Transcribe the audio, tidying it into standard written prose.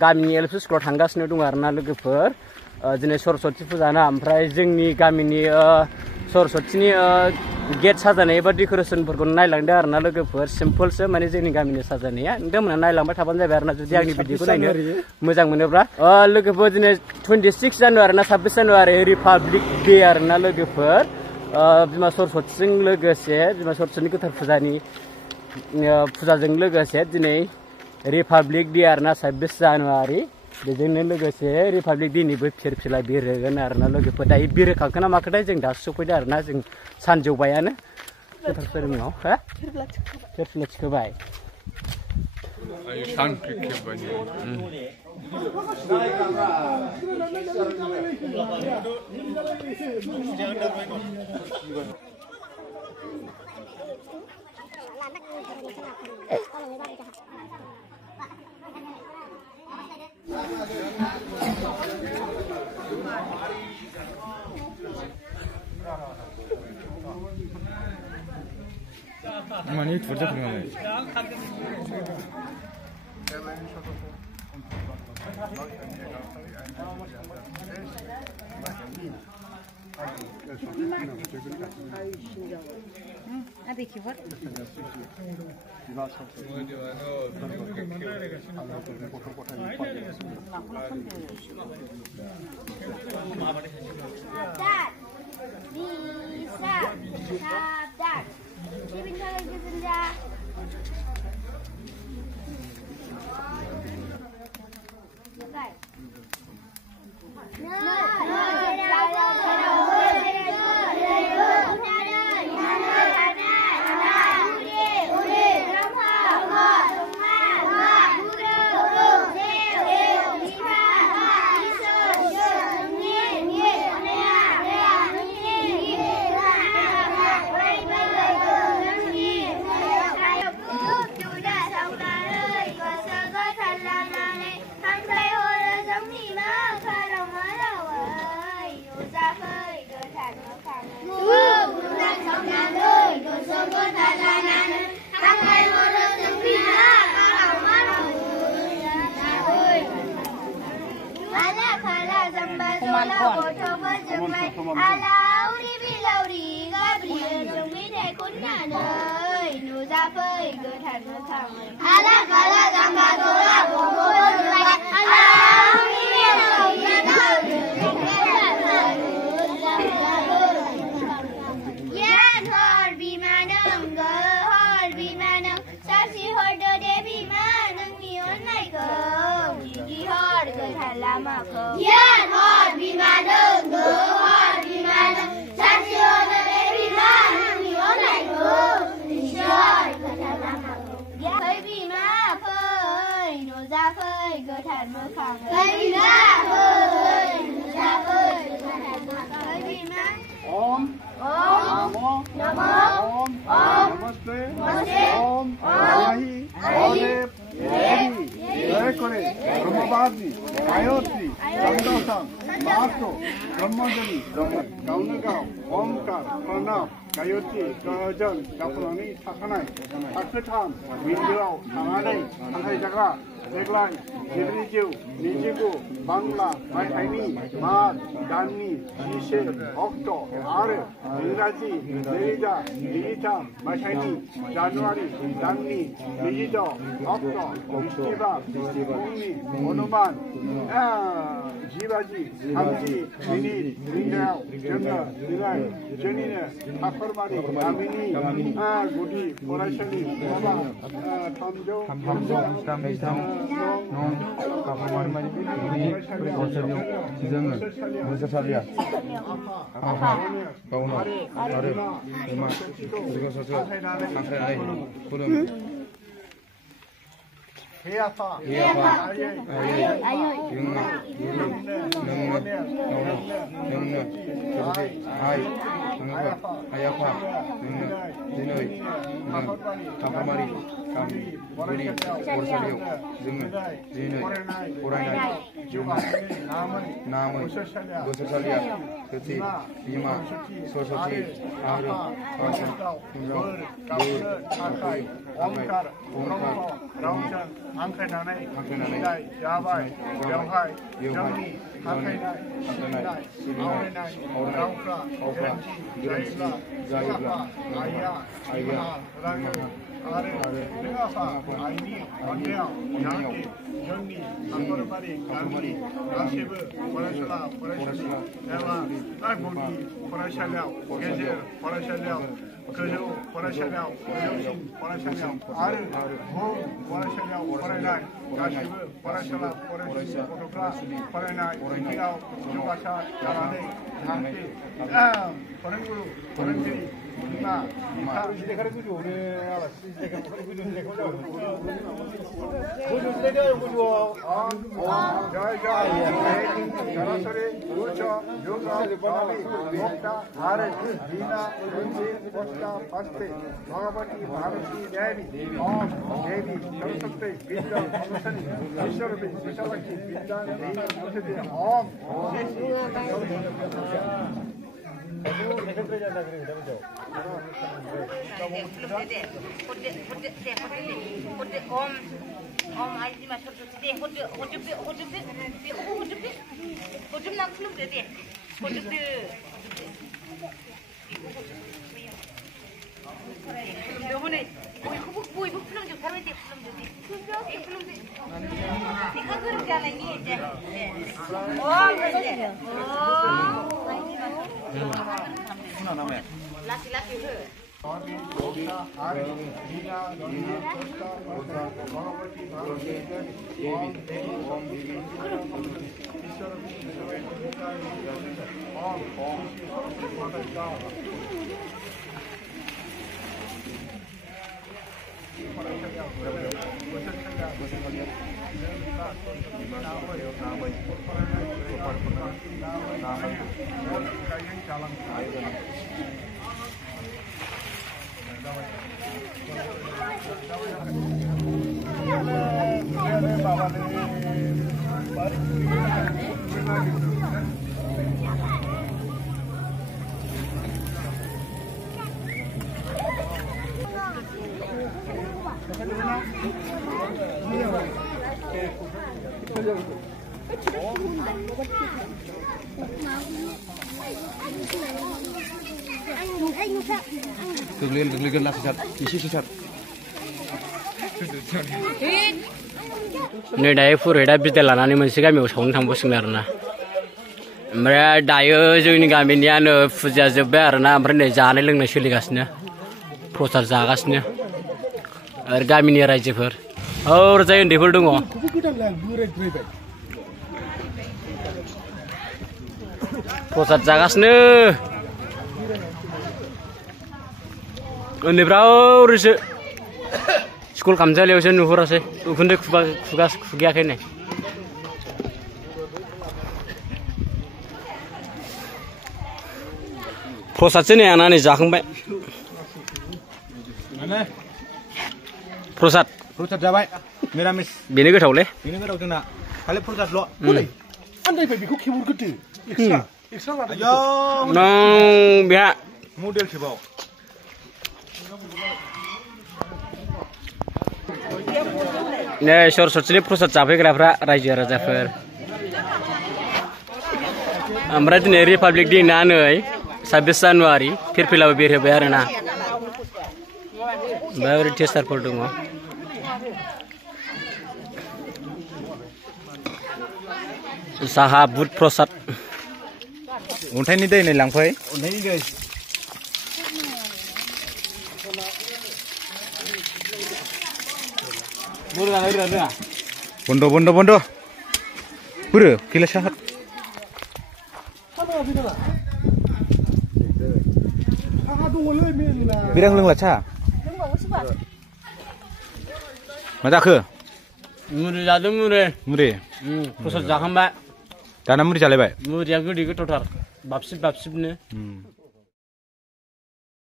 गामिनि एलपि स्कुलाव थांगासिनो दं आरोना लोगोफोर दिनै सरस्वती फुजा ना ओमफ्राय जोंनि गामिनि सरस्वतीनि गेट साजायनाय एबा डेक'रेसनफोरखौ नायलांदों आरोना लोगोफोर सिम्पोलसो माने जोंनि गामिनि साजायनाया नोंथांमोना नायलांबाय थाबानो जाबाय आरोना जुदि आंनि भिडिअखौ नायनो मोजां मोनोब्ला लोगोफोर दिनै 26 जानुवारि ना 26 जानुवारि रिपाब्लिक डे आरोना लोगोफोर बिमा सरस्वतीजों लोगोसे बिमा सरस्वतीनि गोथार फुजाजों लोगोसे दिनै रिपाब्लिक डे आरोना 26 जानुवारि बेजोंनो लोगोसे रिपाब्लिक डेनिबो फिरफिला बिरहोगोन आरोना लोगोफोर दायो बिरहोखांखो ना माखोथाय जों दासो सफैदों आरोना जों सानजौबायानो गोथार धोरोमाव फिरफिला थिखोबाय 많이 둘 다 그러네. गायत्री गजन गावनि थाखानाय थाखोथाम बिन्दोआव थानानै थांनायजाग्रा देग्लाय 1999 बांला मायथाइनि मार्च दाननि 11 अक्ट' आरो इंराजि 2023 मायथाइनि जानुवारि दाननि 26 अक्ट' बिस्तिबार फुंनि अनुमान 10:30 रिंगायाव जोङो दिनै जोंनिनो थाखरमारि गामिनि गुदि फरायसालि हांख्रायनानै सिबिनाय जाबाय बेवहाय जोंनि हांख्रायनाय सिबिनाय आवरायनाय रावफ्रा गोरोन्थि जायोब्ला आइया निमाहा होनांगौ आरो बिमा-बिफा आइनि अननायाव जाहाथे जोंनि आखरबारि गामिनि गासैबो फरायसाला फरायसालि एबा गुदि फरायसालियाव गेजेर फरायसालियाव गोजौ फरायसालियाव गोजौसिन फरायसालियाव आरो बुहुम फरायसालियाव फरायनाय गासैबो फरायसाला फरायसालि गथ'फ्रा फरायनाय बिथिङाव जौगासार जानानै जाहाथे फोरोंगुरु फोरोंगिरि बिमा बिफा जय जय सरासरि उच्च योगा मोक्ता आरो लीला रंजीत पोस्टा हस्ते भगवती भारती देवी ओम देवी सरस्वती विद्या अनुसनी ईश्वरी विशालक्षी विद्या देवी ओम Om aji masuk tu deh, hodup nak belum deh, hodup deh. Belum mana? Bui belum juga, kami deh belum juga. Belum deh. Ika guru jalan ni je. Oh, betul. Oh, aji masuk. Mana namanya? Laki-laki tu. Keglian lah sesat, isi sesat. नै दायो फुरैदा बिदाय लानानै मोनसे गामियाव सावनो थांबावसिगोन आरोना ओमफ्राय दायो जोंनि गामिनियानो फुजाया जोब्बाय आरोना ओमफ्राय नै जानाय लोंनाय सोलिगासिनो प्रसाद जागासिनो आरो गामिनि रायजोफोर ओरैजाय उन्दैफोर दङ प्रसाद जागासिनो उन्दैफ्रा ओरैसो स्कुल खामसालियावसो नुहुरासै उखुन्दै खुगायाखै नै प्रसादसो नै आंना नै जाखांबाय प्रसाद जाबाय निरामिस बेनो गोथावलै बेनो गोथाव जोंना खालि प्रसादल' आन्दायबाय बेखौ खेबुर गोदो एक्सट्रा आयौ नों बेहा मडेल खेबाव नै सरस्वतीनि प्रसाद जाफैग्राफ्रा रायजो राजाफोर ओमफ्राय दिनै रिपाब्लिक दे ना नै 26 जानुवारि फिरफिलाबो बेरहोबाय आरोना ओमफ्राय ओरै टेस्टारफोर दङ साहा बुट प्रसाद अन्थाइनि दै नै लांफै अन्थाइनि दै बन्द बोरो गैला साहा बिरां लोंला साहा मा जाखो मुरि जादों मुरि प्रसाद जाखांबाय दाना मुरि जालायबाय मुरिया गोदै गोथावथार बाबसिब बाबसिबनो